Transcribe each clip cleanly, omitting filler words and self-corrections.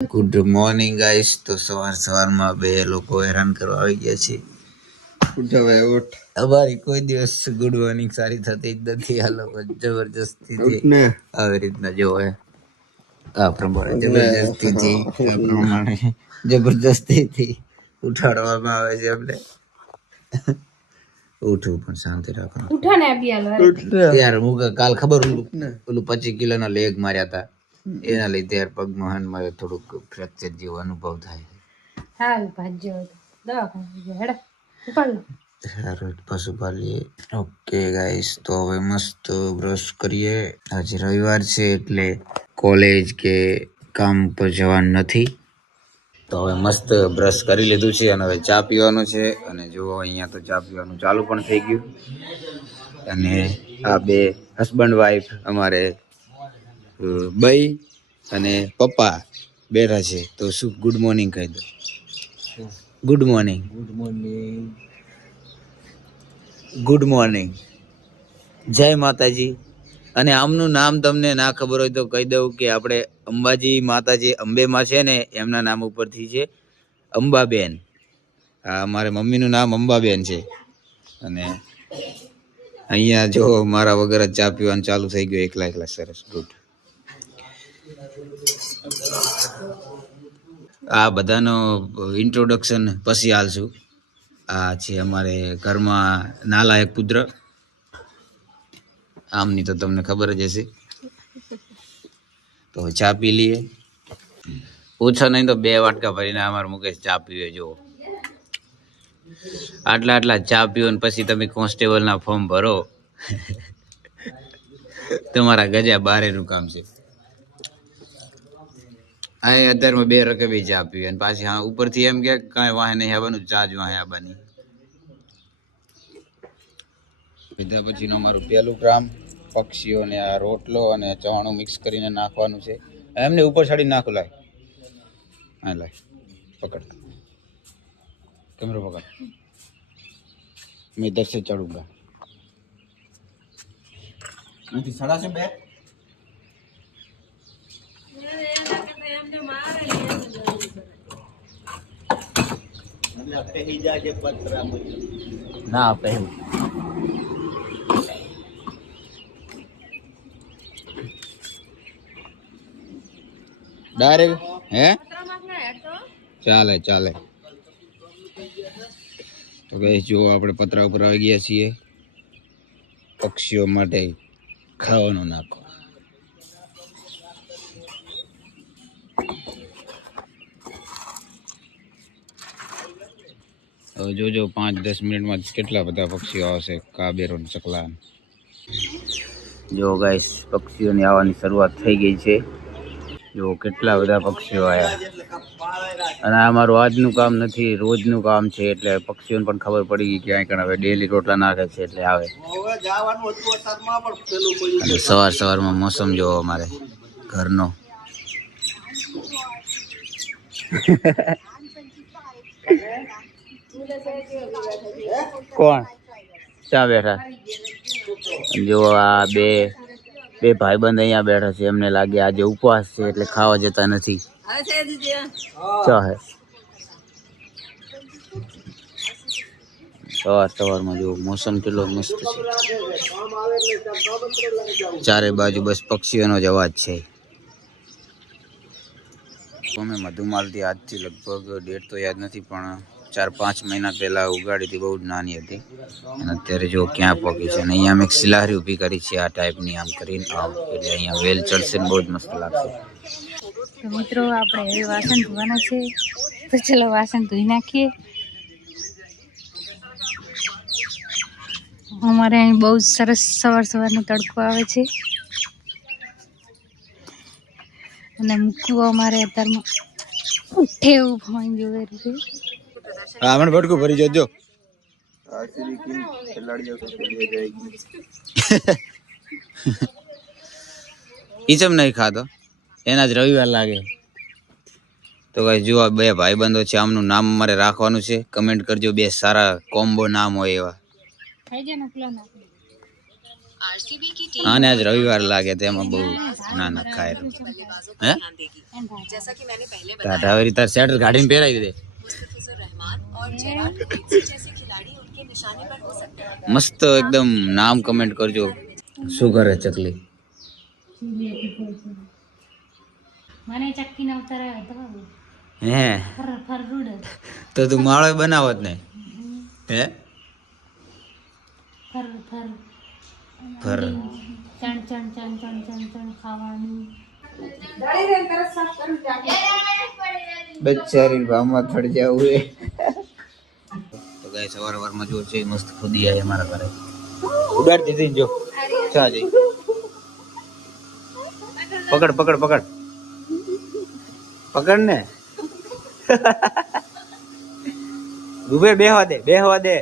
Good morning guys. તો સવારમાં બે લોકો હેરાન કરવા આવી ગયા છે. અમારી કોઈ દિવસ ગુડ મોર્નિંગ સારી થતી જ નથી. આ લોકો જબરજસ્તીથી આવી રીતના જોવે આ પ્રમાણે જબરજસ્તીથી ઉઠાડવામાં આવે છે અમને. ઉઠવું પણ શાંતિ રાખવાનું. યાર હું કાલ ખબર પેલું 25 કિલોના લેગ માર્યા હતા, એના લીધે યાર પગમાં મારે થોડુંક ફ્રેક્ચર જેવો અનુભવ થાય. પશુપાલીએ. ઓકે ગાઈસ, તો હવે મસ્ત બ્રશ કરીએ. આજે રવિવાર છે એટલે કોલેજ કે કામ પર જવાનું નથી. તો હવે મસ્ત બ્રશ કરી લીધું છે અને હવે ચા પીવાનું છે. અને જો અહીંયા તો ચા પીવાનું ચાલુ પણ થઈ ગયું. અને આ બે હસબન્ડ વાઈફ અમારે બઈ અને પપ્પા બેઠા છે. તો શું ગુડ મોર્નિંગ કહી દો. Good morning. Good morning. Good morning. જય માતાજી. અને આમનું નામ તમને ના ખબર હોય તો કહી દઉં કે આપણે અંબાજી માતાજી અંબેમાં છે ને, એમના નામ ઉપરથી છે અંબાબેન. હા, મારા મમ્મીનું નામ અંબાબેન છે. અને અહીંયા જો મારા વગર જ ચા પીવાનું ચાલુ થઈ ગયું એકલા. સરસ, ગુડ. આ બધાનો ઇન્ટ્રોડક્શન પછી હાલશું. આ છે અમારે ઘરમાં નાલાયક પુત્ર. આમની તો તમને ખબર જ હશે. તો ચા પી લઈએ. ઓછા નહીં તો 2 વાટકા ભરીને અમારે મુકેશ ચા પીવે. જો આટલા ચા પીવો ને પછી તમે કોન્સ્ટેબલના ફોર્મ ભરો. તમારા ગજા બારેનું કામ છે. આ અત્યારમાં 2 રકબી ચા પીવે અને પાછી હા ઉપરથી એમ કે કાંઈ વાહે નહીં આવવાનું, ચા જ વાહે આવવાની. પીધા પછીનું અમારું પહેલું કામ પક્ષીઓને આ રોટલો અને ચવાણું મિક્સ કરીને નાખવાનું છે. એમને ઉપર ચડીને નાખું. લાય, હા લાય, પકડ કેમેરો પકડ. मैं इधर से चढ़ूंगा. નથી સડાશે બે. ના પહેલ ડાયરેક્ટ હે ચાલે. તો ગાઈસ જો આપણે પતરા ઉપર આવી ગયા છીએ. પક્ષીઓ માટે ખાવાનું નાખો. હવે જોજો 5-10 મિનિટમાં કેટલા બધા પક્ષીઓ આવશે. કાબેરો ચકલા. જો ગાઈસ પક્ષીઓની આવવાની શરૂઆત થઈ ગઈ છે. જો કેટલા બધા પક્ષીઓ આવ્યા. અને આ મારું આજનું કામ નથી, રોજનું કામ છે. એટલે પક્ષીઓને પણ ખબર પડી ગઈ કે અહીં હવે ડેલી રોટલા નાખે છે એટલે આવે. અને સવારમાં મોસમ જોવો અમારે ઘરનો. કોણ ચા બેઠા? જો આ બે ભાઈબંધ અહીંયા બેઠા છે. એમને લાગે આજે ઉપવાસ છે એટલે ખાવા જતા નથી. ચા હે સવારમાં જો મોસમ કેટલો મસ્ત છે. ચારે બાજુ બસ પક્ષીઓનો જ અવાજ છે. અમે મધુમાલતી આજથી લગભગ ડેટ તો યાદ નથી પણ 4-5 મહિના પહેલા ઉગાડી હતી. બહુ જ નાની હતી અને અત્યારે જો ક્યાં પહોંચી છે. અને અહીંયા અમે એક સિલારી ઊભી કરી છે આ ટાઈપની, આમ કરીને આમ, એટલે અહીંયા વેલ ચડશે ને બહુ જ મસ્ત લાગશે. તો મિત્રો આપણે હવે વાસણ ધોવાના છે. તો ચલો વાસણ ધોઈ નાખીએ. અમારે અહીં બહુ સરસ સવારનો તડકો આવે છે. અને મૂકવું અમારે અત્યારમાં ઉઠે એવું ફોન જોવે છે. મને ભટકું ભરી જજો. ઈચમ નહીં ખાતો, એના જ રવિવાર લાગે. તો કઈ જો બે ભાઈબંધો છે, આમનું નામ અમારે રાખવાનું છે. કમેન્ટ કરજો, બે સારા કોમ્બો નામ હોય એવા. આને આજ રવિવાર લાગે તેમાં બહુ ના ના ખાય હે ધાધાવરી તાર સેટર ગાડીને પહેરાવી દે મસ્ત એકદમ નામ કમેન્ટ કરજો શું કરે ચકલી મને ચક્કી ના ઉતારાય તો હે ફર ફર રૂડ તો તું માળો બનાવત ને હે ફર ફર ફર ચણ ચણ ચણ ચણ ચણ ચણ ખાવાનું બચારી ભાવમાં થડ જાવું હે તો ગાય સવાર સવારમાં જો છે મસ્ત ખુદી આય અમારા ઘરે ઉડાડ દીધી જો ચા જઈ પકડ પકડ પકડ પકડ ને ડૂબે બેહવા દે બેહવા દે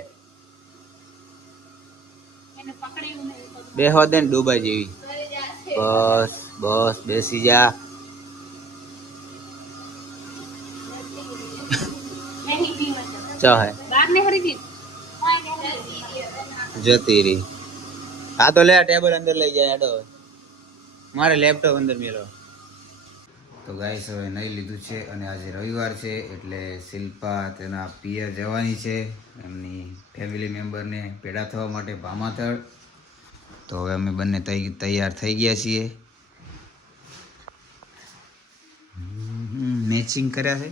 ને ડૂબા જેવી બસ બસ બેસી જા ચા હે જતી રહી હા તો લે ટેબલ અંદર લઈ જાય હેડો મારે લેપટોપ અંદર મેલો તો ગાઈસ હવે નહીં લીધું છે અને આજે રવિવાર છે એટલે શિલ્પા તેના પિયર જવાની છે એમની ફેમિલી મેમ્બરને ભેળા થવા માટે ભામાથળ તો હવે અમે બંને તૈયાર થઈ ગયા છીએ મેચિંગ કર્યા છે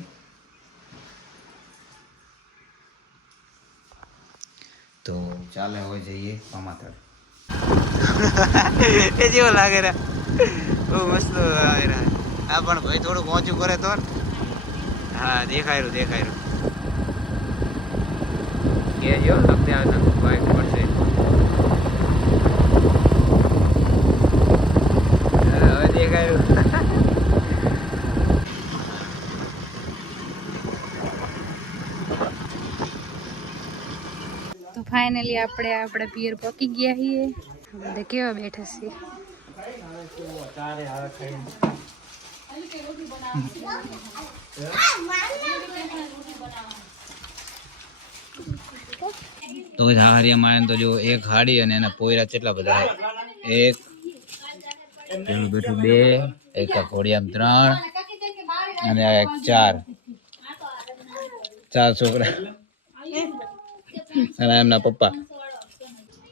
તો ચાલે હવે જઈએ ભામાથળ એ જેવો લાગે રા બહુ મસ્ત આવે રા હા પણ ભાઈ થોડું મોચું કરે તો હા દેખાય રહ્યું કે જો લગતે આવે તો બાઈક પડશે હવે દેખાય રહ્યું તો ફાઇનલી આપણે પિયર પકી ગયા છીએ બધા કેવા બેઠા છે તો હારિયા મારે તો જો એક હાડી અને એના પોયરા કેટલા બધા એક પેલું બેઠું 2 એક ઘોડિયામાં 3 અને આ એક 4 છોકરા અને એમના પપ્પા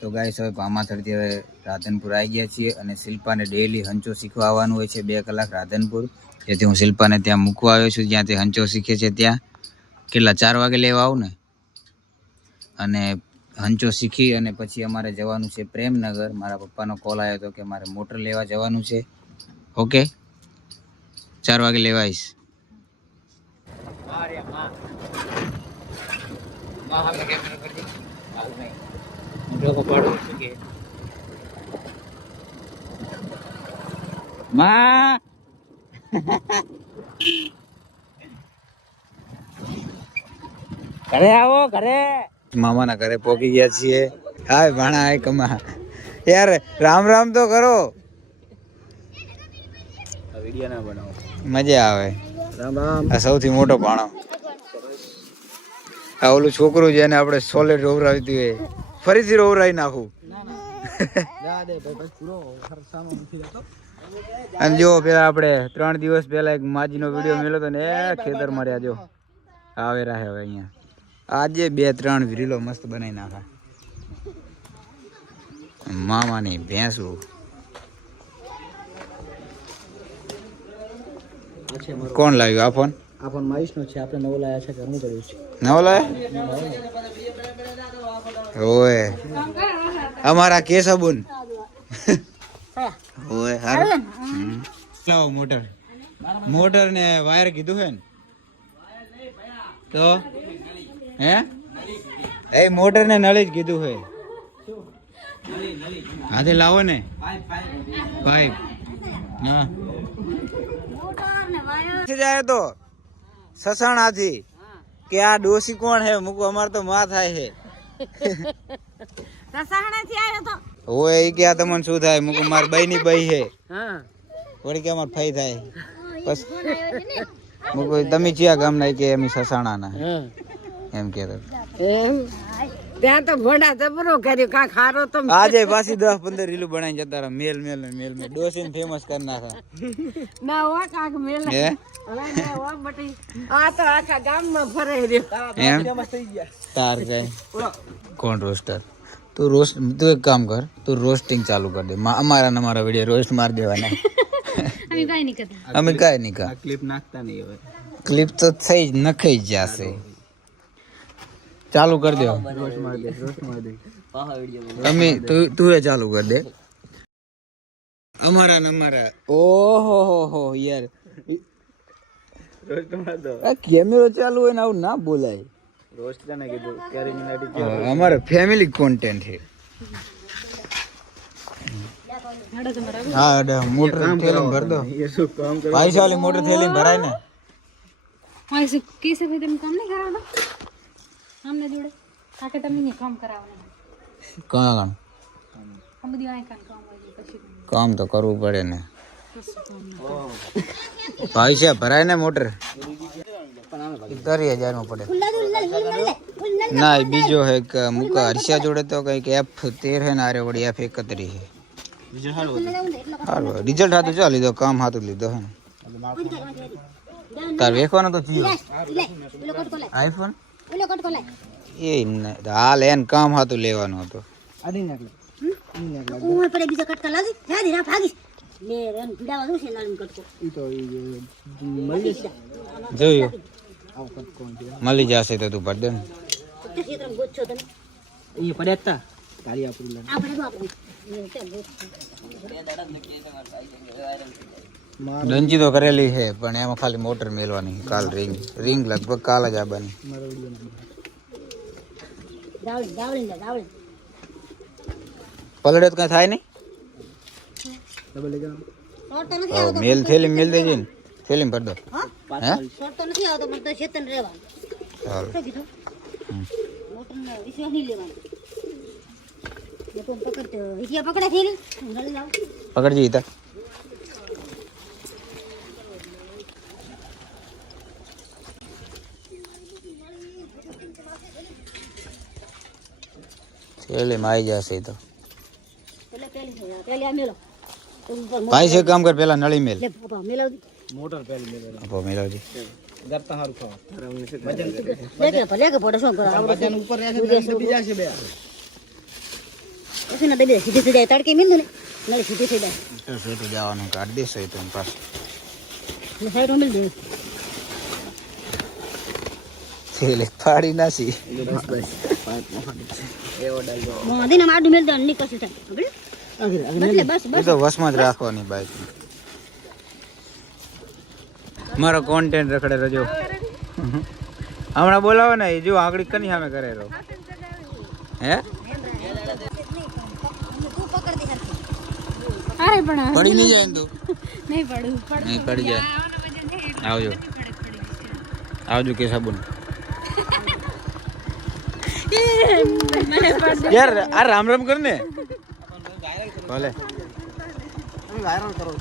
તો ગાઈસ હવે ભામાથળથી હવે રાધનપુર આવી ગયા છીએ અને શિલ્પાને ડેઈલી હંચો શીખવા આવવાનું હોય છે 2 કલાક રાધનપુર જેથી હું શિલ્પાને ત્યાં મૂકવા આવ્યો છું જ્યાં તે હંચો શીખે છે ત્યાં કેટલા 4 વાગે લેવા આવું ને અને હંચો શીખી અને પછી અમારે જવાનું છે પ્રેમનગર મારા પપ્પાનો કોલ આવ્યો હતો કે મારે મોટર લેવા જવાનું છે ઓકે 4 વાગે લેવા આવીશ ઘરે આવો ઘરે મામાના ઘરે પહોંચી ગયા છીએ હાય ભાણા હાય કમા યાર રામ રામ તો કરો વિડિયો ના બનાવો મજા આવે રામ રામ આ સૌથી મોટો ભાણો આ ઓલું છોકરું જેને આપણે સોલેડ રોવરાવતી હોય ફરીથી રોવરાઈ નાખું અને જો પેલા આપણે 3 દિવસ પહેલા એક માજીનો વિડીયો મેળ્યો હતો ને એ ખેતરમાં રહ્યા જો આવે રહે હવે અહીંયા આજે 2-3 રીલો મસ્ત બનાવી નાખા મામાની ભેંસું કોણ લાવ્યું આ ફોન માઈશનો છે આપણે નવો લાયા છે ઘણું કર્યું છે નવો લાયા ઓય અમારા કેસબુન ઓય હારું લાવો મોટર ને વાયર કીધું હે ને તો હે એ મોટર ને નળી જ કીધું હે હાથે લાવો ને પાઇપ હા જાય તો સસણાથી કે આ ડોસી કોણ હે મુકો અમાર તો માં થાય હે સસણાથી આવ્યો તો ઓય ઈ કે આ તમને શું થાય મુકો માર બઈની બઈ હે હા વળી કે અમાર ફઈ થાય બસ મુકો તમે ચિયા ગામના કે અમે સસણાના એમ કેતો એમ ત્યાં તો ભોડા જબરો કર્યો કા ખારો તો આજે પાછી 10-15 રીલું બનાવીને જતા રહ્યા મેલ ડોસીને ફેમસ કરી નાખા ના વા કાક મેલ હે હવે વા બટી આ તો આખા ગામમાં ફરે રહ્યો એમ થઈ ગયા તાર જાય કોણ રોસ્ટર તું એક કામ કર તું રોસ્ટિંગ ચાલુ કરી દે અમારા વિડીયો રોસ્ટ માર દેવાના અમે કાંઈ નહીં કરતા અમે કાંઈ નહીં કર ક્લિપ નાખતા નહીં હવે ક્લિપ તો થઈ જ નખાઈ જ જશે ચાલુ કરી દો રોસ્ટ માર દે અમે તું એ ચાલુ કરી દે અમારા ઓહો યાર રોસ્ટ માર દો આ કેમેરો ચાલુ હોય ને આવું ના બોલાય રોસ્ટ જાને કીધું કેરી મિનાટી અમારે ફેમિલી કોન્ટેન્ટ છે હા મોટર થેલી ભર દો એ શું કામ કરે ભાઈ સાલી મોટર થેલી ભરાય ને હા એ કેસે ભાઈ તમે કામ નહીં કરાવતા અમને જોડે કાકે તમે નહીં કામ કરાવવાના કાં આ બધી આ કામ હોય પછી કામ તો કરવું પડે ને ભાઈ છે ભરાય ને મોટર 30,000 નો પડે ના એ બીજો હે કે મુકા હર્ષા જોડે તો કઈક F13 હે ને આરે વળી F31 હે હાલો રિઝલ્ટ હાથું ચાલી દો કામ હાથું લીધો હે તાર વેખવાનો તો જીઓ આઈફોન એ હાલ એન કામ હાથું લેવાનું હતું આડી નાખલે ઉમર પડે બીજા કટકા લાગી જા ધીરા ભાગીશ લે રન પીડાવા દઉં છે નાનું કટકો ઈ તો મળી જશે જોયું આવ કટકો મળી જશે તો તું ભર દે ને તે ક્ષેત્રમાં ગોચ્છો તમે એ પડ્યા હતા તારી આપડી લે આપણે તો આપણે ડંજી તો કરેલી છે પણ એમાં ખાલી મોટર મેલવાની કાલ રિંગ લગભગ કાલ જ આવવાની દાવળી પલડે તો કઈ થાય નહીં ડબલ લઈ જાવ શોર્ટ તો નથી આવતો મેલ થેલી મેલ દેજે ને થેલી ભર દો હે શોર્ટ તો નથી આવતો મને તો ચેતન રહેવાનું ચાલો શું કીધું મોટરનો વિશ્વાસ નહીં લેવાનો એ તો પકડ હિયા પકડે થેલી ગળી લાવ પકડજી ઈતા થેલી માં આવી જશે તો પેલી આ મેલો ભાઈ છે કામ કર પેલા નળી મેલ લે બાપા મેલાવ મોટર પહેલી લે આપો મેલાવજી ગરતા હારું ખાવા લે કે પડે શું કરો વજન ઉપર રહે છે બીજા છે બે એસે ના દે સીધી સીધી તડકે મિલ ને નળી સીધી સીધી તો સેટું જવાનું કાઢ દેશો એ તો પાસ ને સાઈડ મિલ દે થેલી ફાડી નાસી બસ બસ એવો ડાલ મોદીને માડું મિલ દે ની કશું થાય બસ બસ એ તો વસમાં જ રાખવાની બાઈક મારો કોન્ટેન્ટ રખડે રજો હમણાં બોલાવો ને જો આગળ કની સામે કરે રહો હે અરે પણ પડી નહીં જાય ને તું નહીં પડું નહીં પડી જાય આવજો કે સાબુન યાર આ રામ રામ કર ને ભલે વાયરલ કરો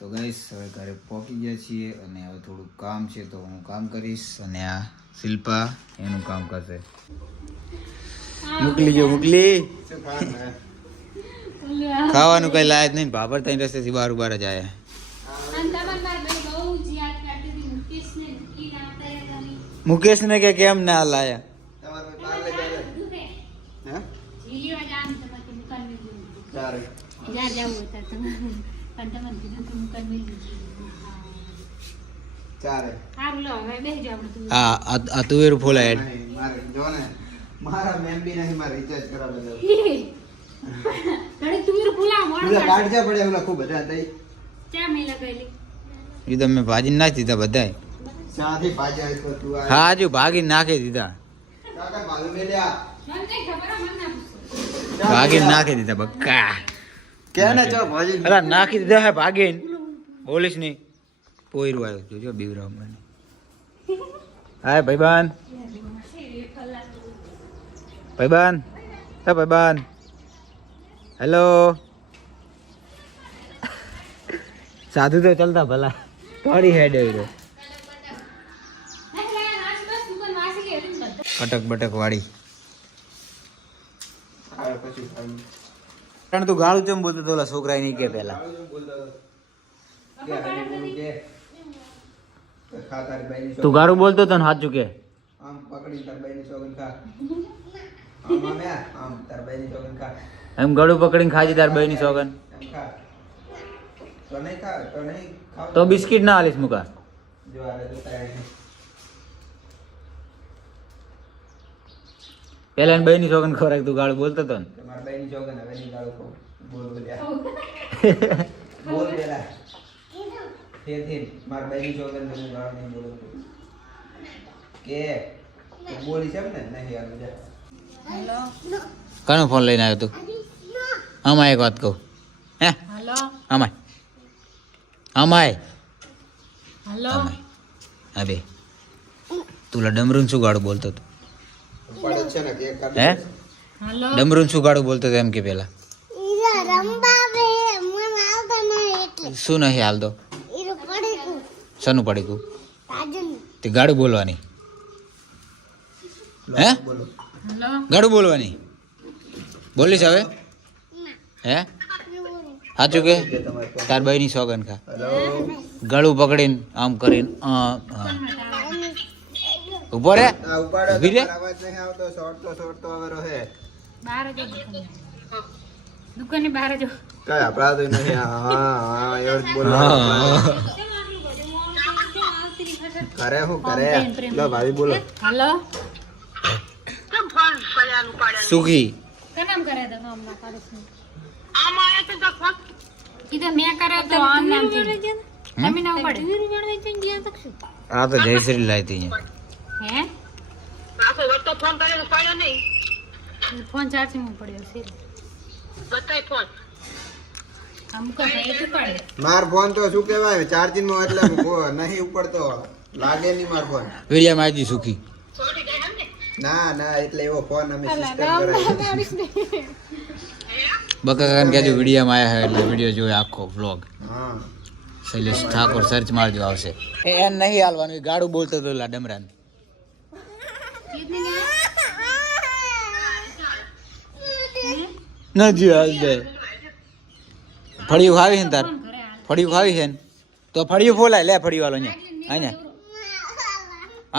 તો ગાઈસ હવે ઘરે પહોંચી ગયા છીએ અને હવે થોડું કામ છે તો હું કામ કરીશ અને આ શિલ્પા એનું કામ કરશે મોકલી ખાવાનું કઈ લાયક નહીં બાબર તઈ રસ્તેથી બાર જ આયા મુકેશ ને કે કેમ ના લાયા આ તુવેરું ફોલા એડ મારા મેમ્બી નહીં મારે રિચાર્જ કરાવવા દો કાઢજા પડે ઓલા ખૂબ બધા દઈ એ તો મેં ભાજી નાખી દીધા બધાય સાથી પાજા તો તું આ હા હજુ ભાગી નાખી દીધા કાકા ભાગો મેલ્યા ભાગી નાખી દીધા બક્કા કે ને ચો ભાજી અલા નાખી દીધા હે ભાગીને બોલીશ નહીં પોયરું આવ્યું જોજો બીવરાવ મને. હાય ભાઈબાન. ભાઈબાન હે ભાઈબાન. હેલો. સાધુ તો ચલતા ભલા થોડી હેડ આવી રહ્યો. કટક બટક વાળી. ખાય પછી ખાઈ. કારણ તું ગાળું ચમ બોલતો તો ઓલા છોકરા નહીં કે પેલા કે હરી બોલું કે ખા તારી બાઈની તું ગાળું બોલતો તો ને સાચું કે આમ પકડી તારી બાઈની સોગન ખા. આમ આમ આમ તારી બાઈની સોગન ખા. એમ ગળું પકડીને ખાજી તાર બહેની સોગન એમ ખા. તો નહીં ખા તો નહીં ખાવ. તો બિસ્કિટ ના આલીશ મુકા. જો આ તો તારી પેલા એને બહેની સોગન ખવડાવી તું ગાળું બોલતો તો ને તમારી બાઈની સોગન હવે નહીં ગાળું ખાવ. બોલ બોલ્યા. બોલ પેલા. તેથી મારી બાઈની સોગન તો હું ગાળું નહીં બોલું. કે તું બોલી છે ને નહીં આગળ જા. કનો ફોન લઈને આવ્યો તું આમાં એક વાત કહું હે હાલો આમાય આમાય હાલો આમાય હા બે તું ડમરૂન શું ગાળું બોલતો હતો પડે છે ને કે કાઢ. હે હાલો ડમરૂન શું ગાળું બોલતો હતો એમ કે પેલા શું નહીં હાલ દો શનું પડી તું તે ગાડું બોલવાની હે બોલો. હાલો ગાડું બોલવાની બોલીશ હવે હે સાચું કે તાર બાઈની સોગન ખા ગળું પકડીને આમ કરીને ઉભો રે આ ઉપાડો ઊભી રે. તમારો અવાજ નહીં આવતો શોર્ટ તો હવે રહે. બહાર જ દુકાનની બહાર જ કઈ આપડા તો નહીં. હા એવું જ બોલો. કરે હું કરે લો ભાભી બોલો. હાલો સુખી કનામ કરે તો નામ ના કરે છે કીધું મેં કર્યો તો આમ નામ થી તમે ના પડે આ તો જયશ્રી લાવી હતી હે ફોન ચાર્જિંગ માં પડ્યો છે અમુક નહીં પડે માર ફોન તો શું કહેવાય ચાર્જિંગ માં એટલે નહીં ઉપડતો લાગે નહીં માર ફોન. વિડિયા માજી સુખી ના એટલે એવો ફોન અમે સિસ્ટમ કરાવી. બકાકાને કહેજો વિડીયામાં આવ્યા હે એટલે વિડીયો જોઈ આખો વ્લોગ હા શૈલેષ ઠાકોર સર્ચ મારજો આવશે એ એમ નહીં હાલવાનું એ ગાડું બોલતો હતો લા ડમરાન નથી હાલતે ફળિયું ખાવી છે ને તાર ફળિયું ખાવી છે ને તો ફળિયું ફોલાય લે ફળિયું વાળો અહીંયા અહીંયા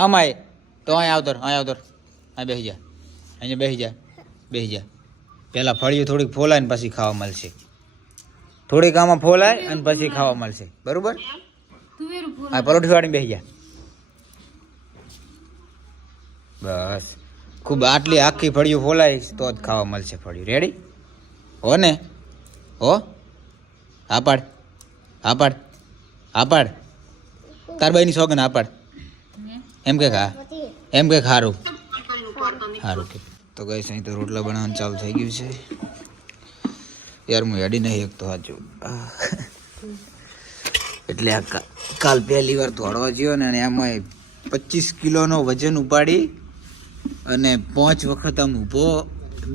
આમાં તો અહીંયા આવતર અહીં બેસી જા અહીંયા બેસી જા પહેલાં ફળિયું થોડીક ફોલાય ને પછી ખાવા મળશે થોડીક આમાં ફોલાય અને પછી ખાવા મળશે બરોબર હા પરોઠી વાળીને બેસી જા બસ ખૂબ આટલી આખી ફળિયું ફોલાય તો જ ખાવા મળશે ફળિયું રેડી હો ને હો હા પાડ તાર બાઈની સોગન હા પાડ એમ કે ખા એમ કે ખારું કે તો ગઈ અહીં તો રોટલા બનાવવાનું ચાલુ થઈ ગયું છે યાર હું હેડી નહીં એક તો સાચું એટલે આ કાલ પહેલી વાર દોડવા ગયો ને અને એમાં 25 કિલોનો વજન ઉપાડી અને 5 વખત આમ ઊભો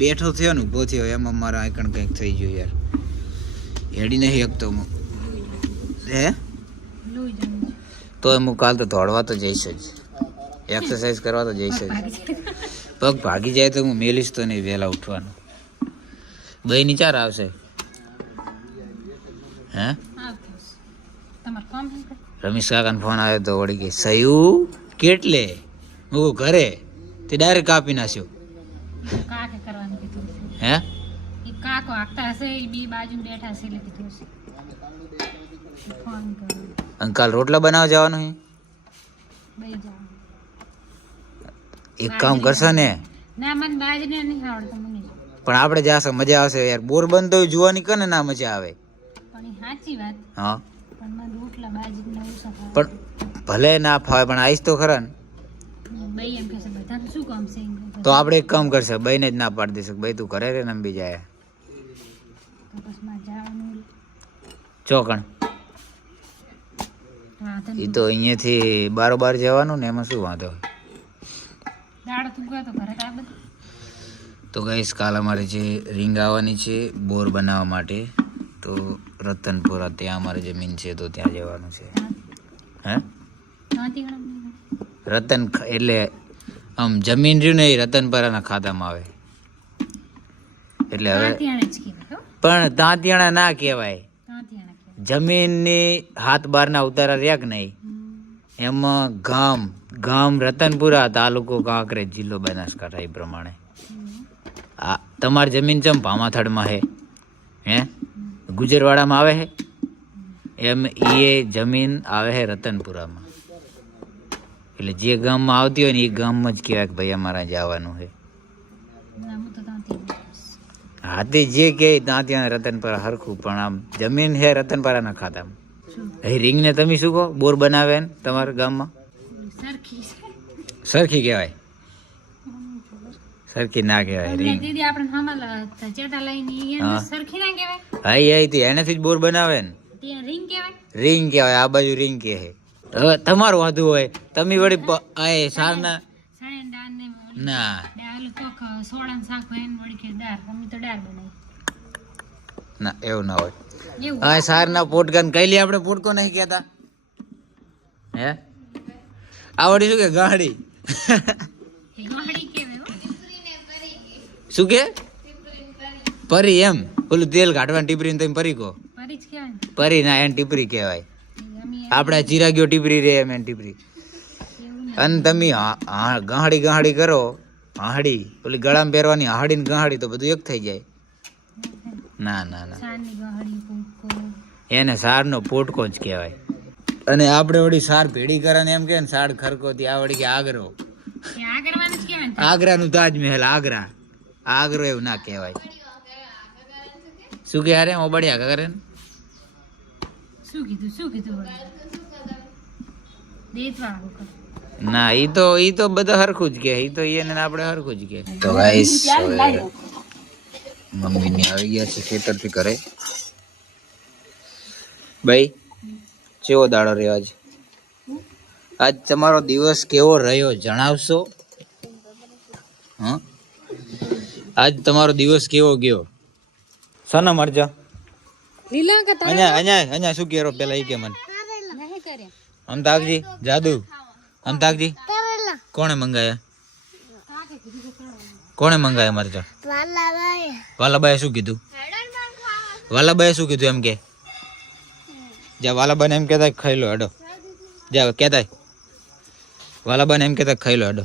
બેઠો થયો ને ઊભો થયો એમાં મારા આઈકણ કંઈક થઈ ગયું યાર હેડી નહીં એક તો હું હે તો હું કાલ તો દોડવા તો જઈશ જ એક્સરસાઇઝ કરવા તો જઈશ જ પગ ભાગી જાય તો હું મેલીશ તો નહીં વહેલા ઉઠવાનું બે ની ચાર આવશે હે રમેશ કાકાનો ફોન આવ્યો તો વળી ગઈ સયુ કેટલે હું ઘરે તે ડાયરેક્ટ કાપી નાખ્યો કાકે કરવાનું કીધું હે એ કાકો આખતા હશે એ બે બાજુ બેઠા હશે એટલે કીધું હશે ફોન કરો અંકાલ રોટલા બનાવવા જવાનું છે બે જાવ એક કામ કરશો ને ના મને બાજરીને નહીં આવડતું મને પણ આપણે જાશું મજા આવશે યાર બોર બંધ તો જોવાની કે ને ના મજા આવે પણ એ સાચી વાત હા પણ મને રોટલા બાજરીને ઓછા ખાવા પણ ભલે ના ફાવે પણ આવીશ તો ખરા ને બે એમ કહેશે બધાને શું કામ છે એમ કહે. તો આપણે એક કામ કરશે બઈને જ ના પાડી દઈશું ભાઈ તું ઘરે રે ને અંબી જાય તો પછી મારે જવાનું ચોકણ હા રાધન એ તો અહીંયાથી બારોબાર જવાનું ને એમાં શું વાંધો. દાડા તું ગયો તો ઘરે આ બધું તો ગાઈસ કાલ અમારે જે રીંગ આવવાની છે બોર બનાવવા માટે, તો રતનપુરા ત્યાં અમારી જમીન છે તો ત્યાં જવાનું છે. હે રતન એટલે આમ જમીન રહ્યું ને એ રતનપરાના ખાતામાં આવે એટલે હવે પણ તાંતિયાણા ના કહેવાય. જમીનની હાથ બારના ઉતારા રહ્યા કે નહીં એમાં ગામ રતનપુરા, તાલુકો કાંકરેજ, જિલ્લો બનાસકાંઠા એ પ્રમાણે. આ તમારી જમીન ચમ ભામાથડમાં હે ગુજરવાડામાં આવે હે એમ એ જમીન આવે હે રતનપુરામાં. એટલે જે ગામમાં આવતી હોય ને એ ગામમાં જ કહેવાય કે ભાઈ અમારા જવાનું છે. હાથી જે કહે ત્યાં રતનપરા હરખું, પણ આમ જમીન છે રતનપરાના ખાતામાં. એ રીંગને તમે શું કહો? બોર બનાવે ને તમારા ગામમાં સરખી કહેવાય? સરખી ના કહેવાય રીંગ. હા એનાથી જ બોર બનાવે ને રીંગ કહેવાય. આ બાજુ રીંગ કહે. હવે તમારું વાંધું હોય તમે વળી સારના ના ના એવું ના હોય. હા સારના પોટકાને કઈ લે આપણે પોટકો નહીં કહેતા હે આવડી શું કે ગાડી શું કે પરી એમ ઓલું તેલ કાઢવાની ટીપરી તમે પરી કહો? પરી ના એને ટીપરી કહેવાય. આપડા ચિરાગીઓ ટીપરી રે એમ એને ટીપરી. અને તમે ગાહડી કરો હાડી ઓલી ગળામાં પહેરવાની હાડી ને ગાહડી તો બધું એક થઈ જાય. ના ના ના એને સારનો પોટકો જ કહેવાય. અને આપણે વળી સાર ભેડી કરે એમ કે ને સાર ખરકો થી આ વળી કે આગ્રો આગ્રાનું તાજમહેલ આગ્રો એવું ના કહેવાય. શું કે યાર ઓબડિયા કરે ને ના ઈ તો બધા હરખું જ કે. ઈ તો એને આપણે હરખું જ કે. તો ગાઈસ મમ્મી ને આવી ગયા છે ખેતર થી કરે. ભાઈ કેવો દાડો રહ્યો આજ તમારો દિવસ કેવો રહ્યો જણાવશો? આજ તમારો દિવસ કેવો ગયો? સના મરજા અહીંયા શું કેરો પેલા ઈ કે મને અમતાકજી જાદુ અમતાકજી કોણે મંગાયા મરચા? વાલાબાઈ શું કીધું? એમ કે જા વાલાબાઈ એમ કેતા ખાઈ લો હેડો. જા કેતા વાલાબાઈ એમ કેતા ખાઈ લો હેડો.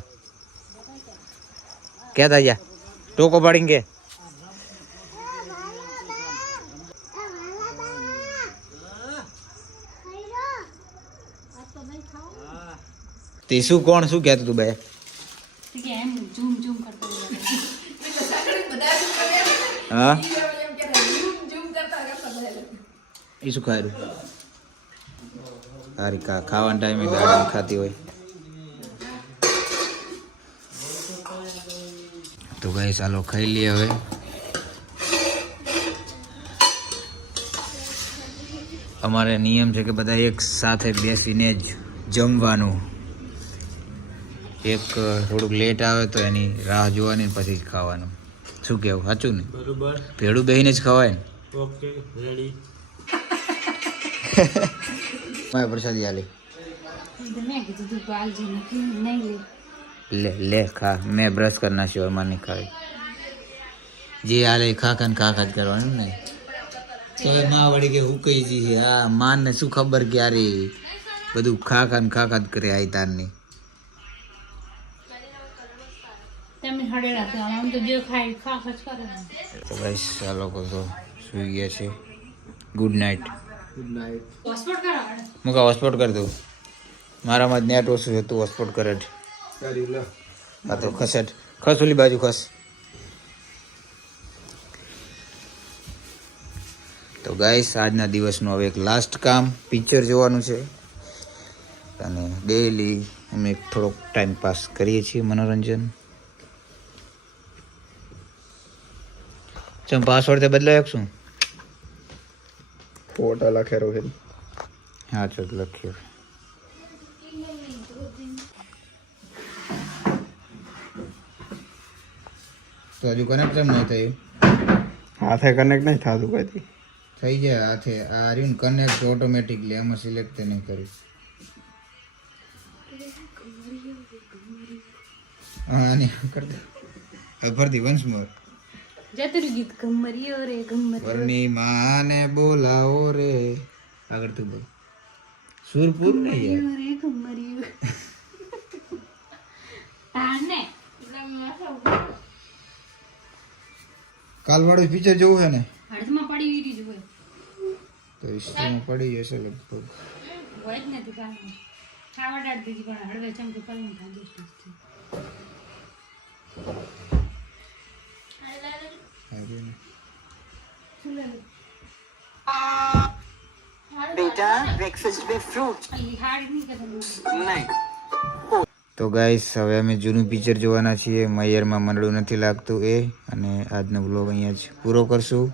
કેતા જા ટોકો પાડીને કે તે શું કોણ શું કહેતું તું ભાઈ? હા એ શું ખાય હારી ખાવાના ટાઈમે ગાડી ખાતી હોય તો ગાઈસ ચાલો ખાઈ લઈએ હવે. અમારે નિયમ છે કે બધા એક સાથે બેસીને જ જમવાનું. એક થોડુંક લેટ આવે તો એની રાહ જોવાની પછી જ ખાવાનું. શું કેવું સાચું ને? બરોબર. ભેડું બેહીને જ ખવાય ને? Okay ready. મારે પ્રસાદી આલી લે ખા. મેં બ્રશ કરી નાખ્યો એમાં નહીં ખાય. જે હાલે ખા જ કરવાનું ને. તો માં વળી કે હુકઈ જી છે. હા માન ને શું ખબર ક્યારે બધું ખા જ કરે આઈ તારની. તો ગાઈસ આ લોકો તો સુઈ ગયા છે. Good night. મુકા હોસ્પોટ કરી દઉં. મારામાં જ નેટ ઓછું છે. તું હોસ્પોટ કરે જ. હા તો ખસ ઓલી બાજુ ખસ. તો ગાઈસ આજના દિવસનું હવે એક લાસ્ટ કામ પિક્ચર જોવાનું છે. અને ડેઈલી અમે થોડોક ટાઈમ પાસ કરીએ છીએ મનોરંજન. ચમ પાસવર્ડ તે બદલાયો શું? ફોટા લખેલો છે. હા ચલ લખ્યો. તો હજુ કનેક્ટ કેમ નહીં થયું? હાથે કનેક્ટ નહીં થતું કઈથી. થઈ જાય હાથે. આ રહ્યું કનેક્ટ ઓટોમેટિકલી, આમાં સિલેક્ટ નહીં કર્યું. હા આની કરતા ફરતી વન્સ મોર. જતું ગીત ગમરિયો રે ગમરિયો. વરની માને બોલાવો રે. આગળ તું બોલ. સુરપુર નહીં યાર. રે ગમરિયો. તાને કાલવાળું પિક્ચર જોવું છે ને હળદમાં પડી વીરી જ હોય. તો ઇન્સ્ટામાં પડી જશે લગભગ. હોય જ નથી કાંઈ. ખાવા ડાળ દીધી પણ હળવે ચમકે પલંગ ખાધું છે. હારું ને. તો ગાઈસ હવે અમે જૂનું પિક્ચર જોવાના છીએ. મયરમાં મંડળું નથી લાગતું એ. અને આજનો બ્લોગ અહીંયા જ પૂરો કરશું.